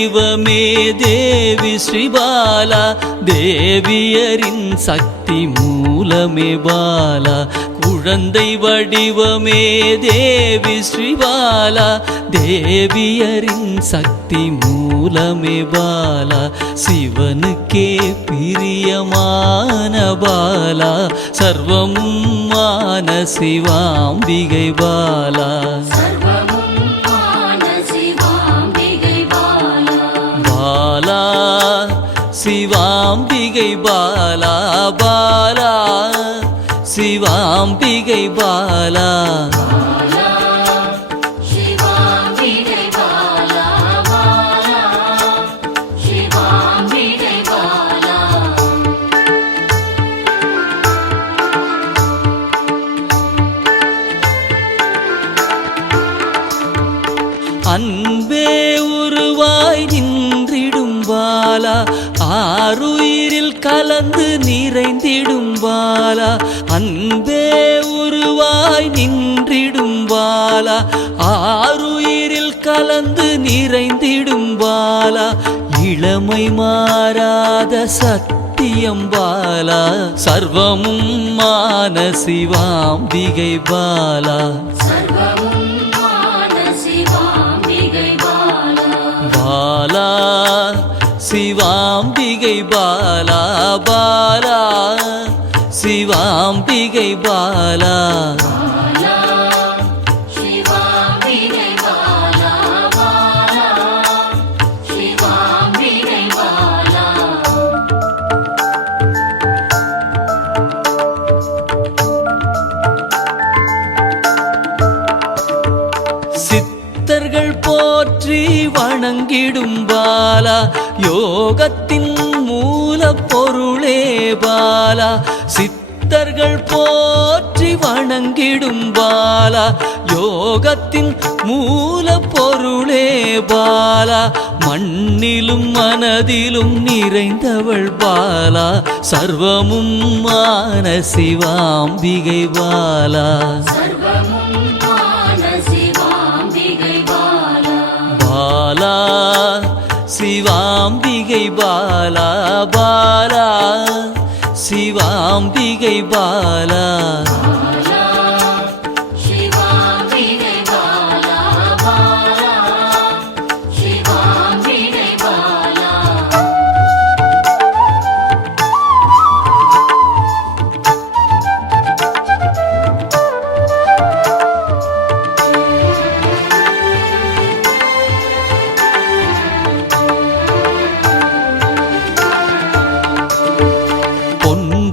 வடிவமே தேவி ஸ்ரீபாலா, தேவியரின் சக்தி மூலமே பாலா. குழந்தை வடிவமே தேவி ஸ்ரீபாலா, தேவியரின் சக்தி மூலமே பாலா. சிவனுக்கே பிரியமான பாலா, சர்வமும் மான சிவாம்பிகை பாலா. பாலா சிவாம்பிகை பாலா, பாலா சிவாம்பிகை பாலா. அன்பே உருவாய் நின்றிடும் பாலா, ஆருயிரில் கலந்து நிறைந்திடும் பாலா. அன்பே உருவாய் நின்றிடும் பாலா, ஆருயிரில் கலந்து நிறைந்திடும் பாலா. இளமை மாறாத சத்தியம் பாலா, சர்வமும் மான சிவாம்பிகை பாலா. பாலா சிவாம்பிகை பாலா, பாலா சிவாம்பிகை பாலா. சித்தர்கள் போற்றி வணங்கிடும் பாலா, யோகத்தின் மூல பொருளே பாலா. சித்தர்கள் போற்றி வணங்கிடும் பாலா, யோகத்தின் மூல பொருளே பாலா. மண்ணிலும் மனதிலும் நிறைந்தவள் பாலா, சர்வமும் மான சிவாம்பிகை பாலா. பாலா சிவாம்பிகை பாலா, பாலா சிவாம்பிகை பாலா.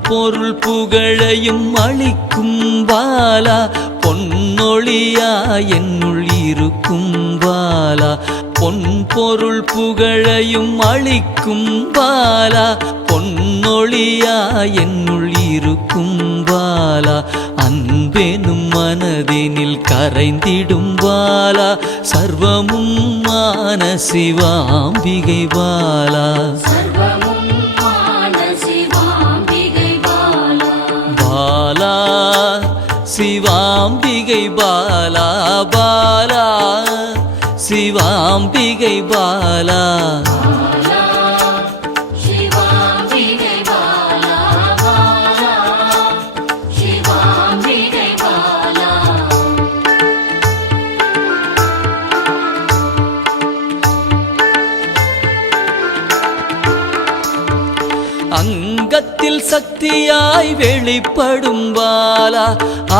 பொருள் புகழையும் அளிக்கும் பாலா, பொன்னொழியா என்னுள் இருக்கும் பாலா. பொன் பொருள் புகழையும் அளிக்கும் பாலா, பொன்னொழியா என்னுள் இருக்கும் பாலா. அன்பெனும் மனதினில் கரைந்திடும் பாலா, சர்வமும் மான சிவாம்பிகை பாலா. பாலா சிவாம்பிகை பாலா, பாலா சிவாம்பிகை பாலா. அங்கத்தில் சக்தியாய் வெளிப்படும் பாலா,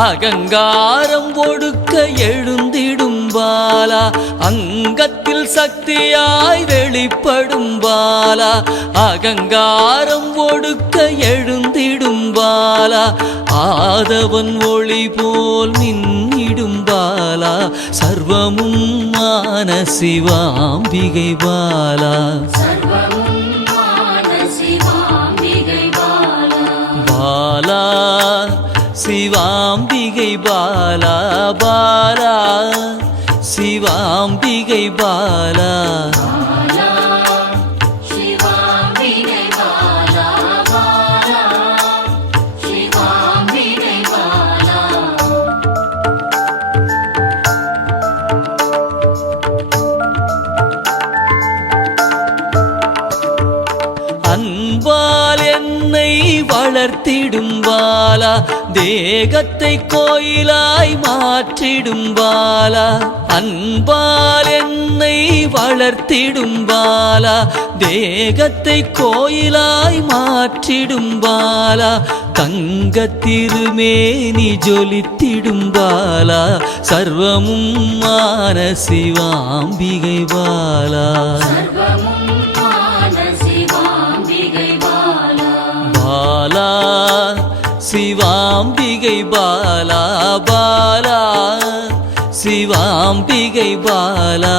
அகங்காரம் ஒடுக்க எழுந்திடும் பாலா. அங்கத்தில் சக்தியாய் வெளிப்படும் பாலா, அகங்காரம் ஒடுக்க எழுந்திடும் பாலா. ஆதவன் ஒளி போல் மின்னிடும் பாலா, சர்வமும் மான சிவாம்பிகை பாலா. பாலா சிவாம்பிகை பாலா, பாலா சிவாம்பிகை பாலா. வளர்த்திடும் பாலா தேகத்தை கோயிலாய் மாற்றிடும் பாலா அன்பால் என்னை வளர்த்திடும் பாலா தேகத்தை கோயிலாய் மாற்றிடும் பாலா தங்க திருமேனி ஜொலித்திடும் பாலா சர்வமும் மான சிவாம்பிகை பாலா பாலா சிவாம்பிகை பாலா பாலா சிவாம்பிகை பாலா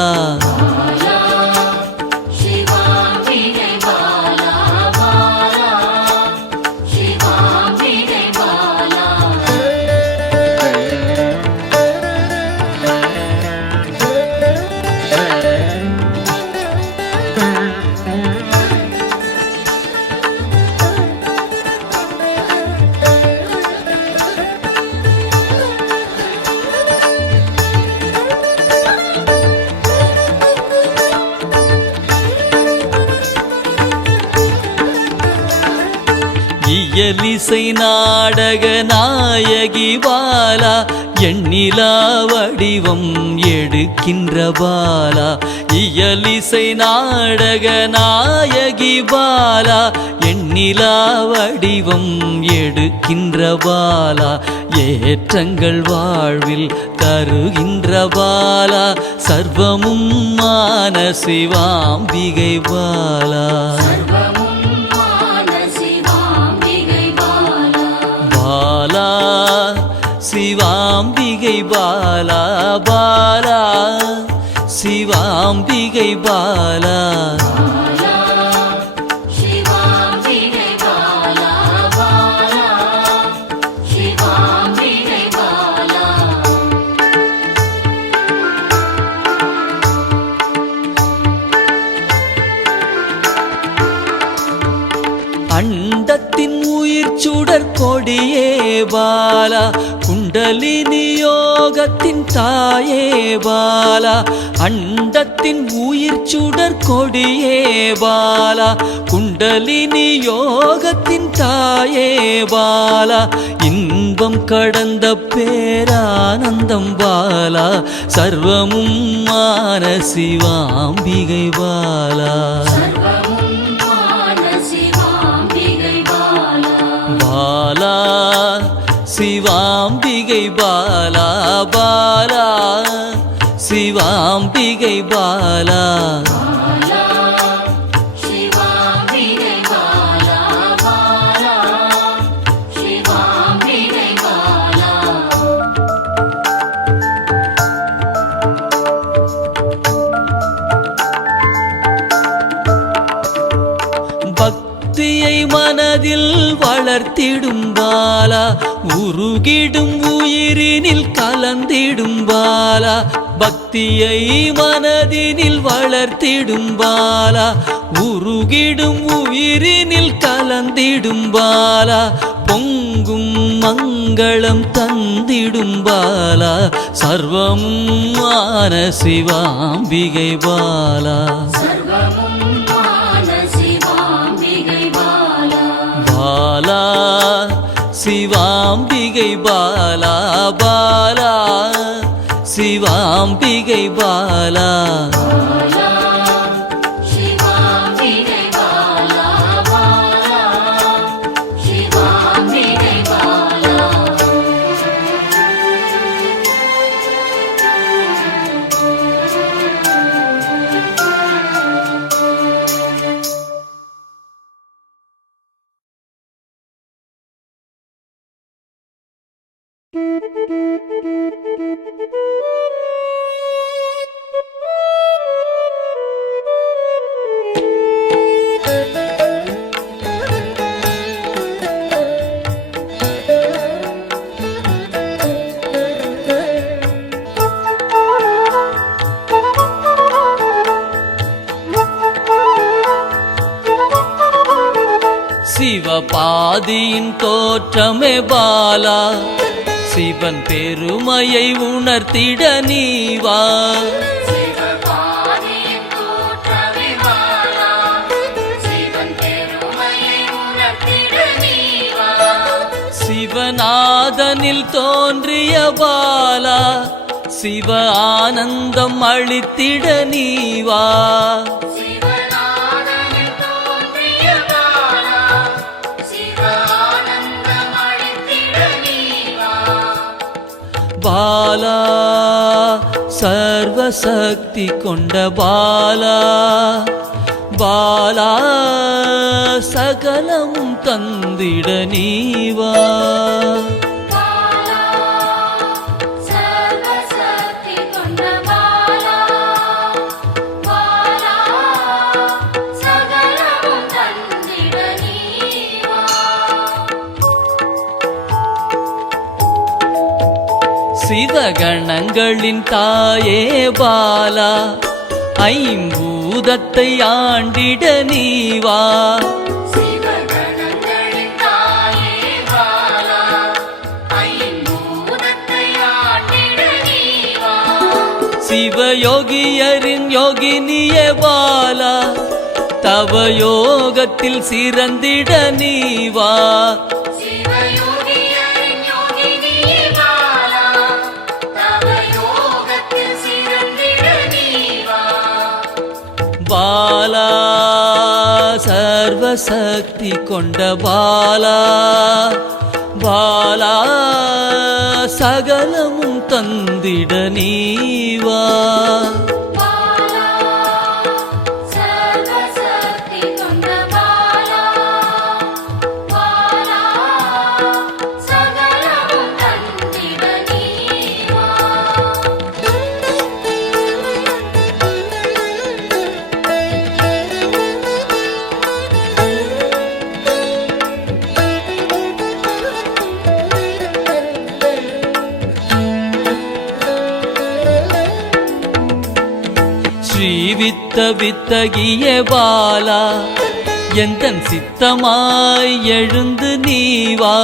இயலிசை நாடக நாயகி பாலா எண்ணிலா வடிவம் எடுக்கின்ற பாலா இயலிசை நாடக நாயகி பாலா எண்ணிலா வடிவம் எடுக்கின்ற பாலா ஏற்றங்கள் வாழ்வில் தருகின்ற பாலா சர்வமும் மான சிவாம்பிகை பாலா பாலா சிவாம்பிகை பாலா பாலா சிவாம்பிகை பாலா அண்டத்தின் உயிர் சுடர் கொடியே பாலா குண்டலினி யோகத்தின் தாயே பாலா அண்டத்தின் உயிர் சுடர் கொடியே பாலா குண்டலினி யோகத்தின் தாயே பாலா இன்பம் கடந்த பேரானந்தம் பாலா சர்வமும் மான சிவாம்பிகை பாலா பாலா சிவாம்பிகை பாலா பாலா சிவாம்பிகை பாலா பக்தியை மனதில் வளர்த்திடும் பாலா உருகிடும் உயிரினில் கலந்திடும் பாலா பக்தியை மனதினில் வளர்த்திடும் பாலா உருகிடும் உயிரினில் கலந்திடும் பாலா பொங்கும் மங்களம் தந்திடும் பாலா சர்வமும் மான சிவாம்பிகை பாலா பாலா சிவாம்பிகை பாலா பாலா சிவாம்பிகை பாலா சிவபாதியின் தோற்றமே பாலா சிவன் பெருமையை உணர்த்திட நீவா சிவநாதனில் தோன்றிய பாலா சிவ ஆனந்தம் அளித்திட நீவா பாலா சர்வசக்தி கொண்ட பாலா பாலா சகலமும் தந்திட நீவா சிவகணங்களின் தாயே பாலா ஐம்பூதத்தை ஆண்டிட நீவா சிவயோகியரின் யோகினியே பாலா தவ யோகத்தில் சிறந்திட நீவா பாலா சர்வசக்தி கொண்ட பாலா பாலா சகலமும் தந்திட நீவா ஸ்ரீவித்த வித்தகிய பாலா எந்தன் சித்தமாய் எழுந்து நீவா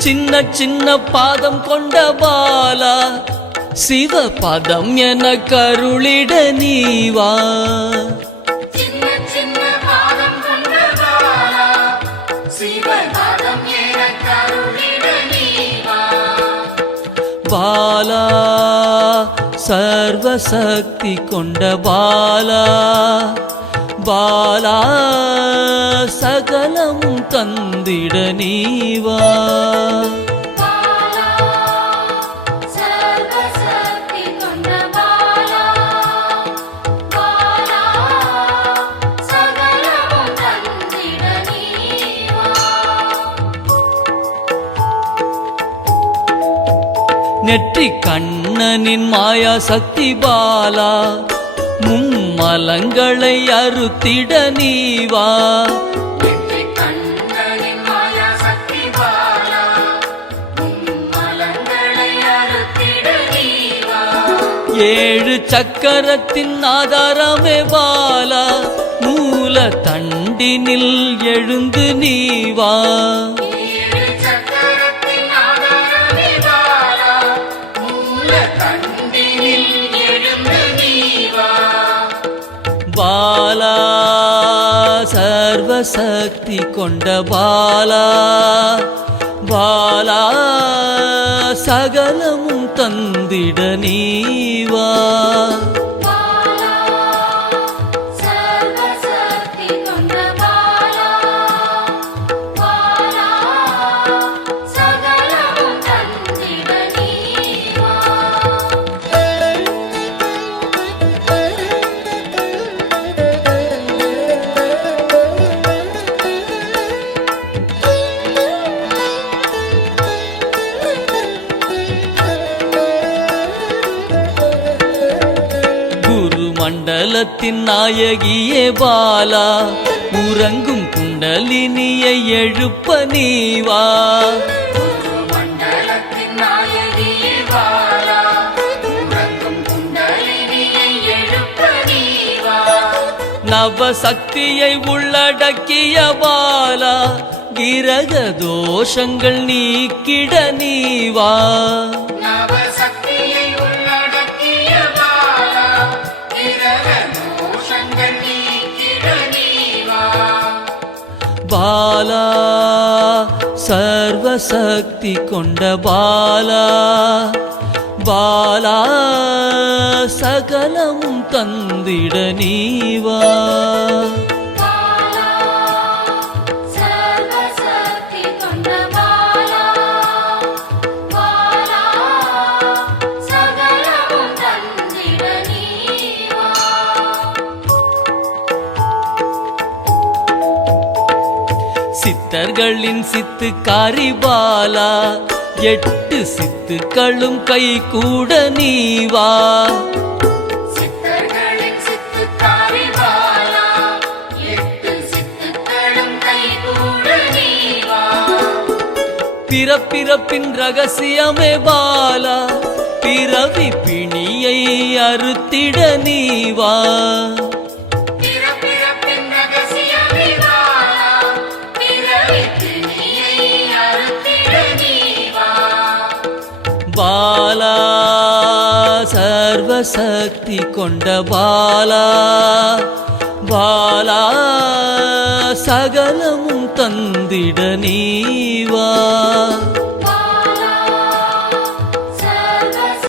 சின்ன சின்ன பாதம் கொண்ட பாலா சிவ பதம் என கருளிட நீவா பாலா சர்வசக்தி கொண்ட பாலா பாலா சகலமும் தந்திட நீவா நெற்றி கண்ணனின் மாயா சக்தி பாலா மும்மலங்களை அறுத்திட நீவா ஏழு சக்கரத்தின் ஆதாரமே பாலா மூல தண்டினில் எழுந்து நீவா பாலா சர்வசக்தி கொண்ட பாலா பாலா சகலமும் தந்திட நீவா மண்டலத்தின் நாயகியே பாலா உறங்கும் குண்டலினியை எழுப்ப நீவா நவ சக்தியை உள்ளடக்கிய பாலா கிரக தோஷங்கள் நீக்கிட நீவா நவ சக்தியை உள்ளடக்கிய பாலா சர்வசக்தி கொண்ட பாலா பாலா சகலமும் தந்திட நீவா சித்தர்களின் சித்துக்காரி பாலா 8 சித்துக்களும் கை கூட நீவா சித்தர்களின் சித்துக்காரி பாலா 8 சித்துக்களும் கை கூட நீவா பிறப்பிறப்பின் ரகசியமே பாலா பிறவி பிணியை அறுத்திட நீவா பாலா சர்வசக்தி கொண்ட பாலா பாலா சகலமும் தந்திட நீவா